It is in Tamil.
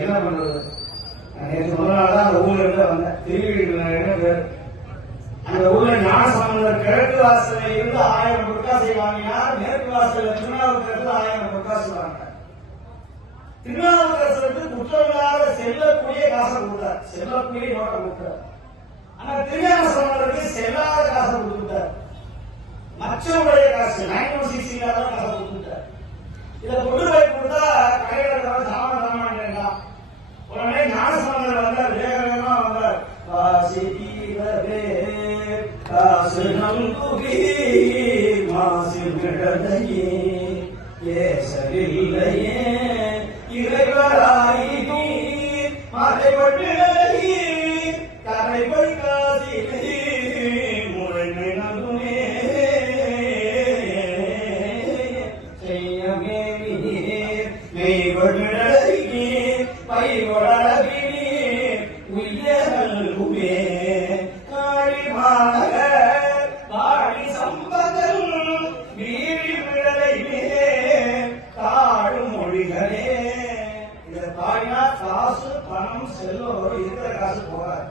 என்ன பண்றது? நேற்று முதல் நாள் தான் அந்த ஊர்ல இருந்து வந்தேன். திருவிழா பேர் அந்த ஊர்ல ஞானசம்பந்தர் கிழக்கு வாசல இருந்து 1000 பொற்காசை வாங்கினார். மேற்கு வாசல திருநாவுக்கரசு 1000 பொற்காசு வாங்கினார். திருநாவுக்கரசருக்கு குற்றமில்லாத செல்லக்கூடிய காசை கொடுத்தார், செல்லக்கூடிய நோட்டை கொடுத்தார். ஆனா திருஞான சம்பந்தருக்கு செல்லாத காசை கொடுத்துட்டார், மச்சமுடைய காசு 916 காசை கொடுத்துட்டார். இதை கொண்டு போய் கொடுத்தா கடையில் சாமான் உடனே ஞானசம்பந்தர் வந்தார், வேகமா வந்தார். காசு தீரவே காசு நம்புவி மாசு கிடந்தையே ஏசவில்லையே இறைவராயி நீர் மறைபட்டு கரைபடி காசிலே முறைமை நகுமே செய்யமே நீர் மெய்வடுடகி பைவடகி உயர்வுமே காளி மாநகர் காளி சம்பதல் வீழி விடலை காடும் மொழிகளே. இதை பாடினா காசு பணம் செல்வம் இருக்கிற காசு போகாது.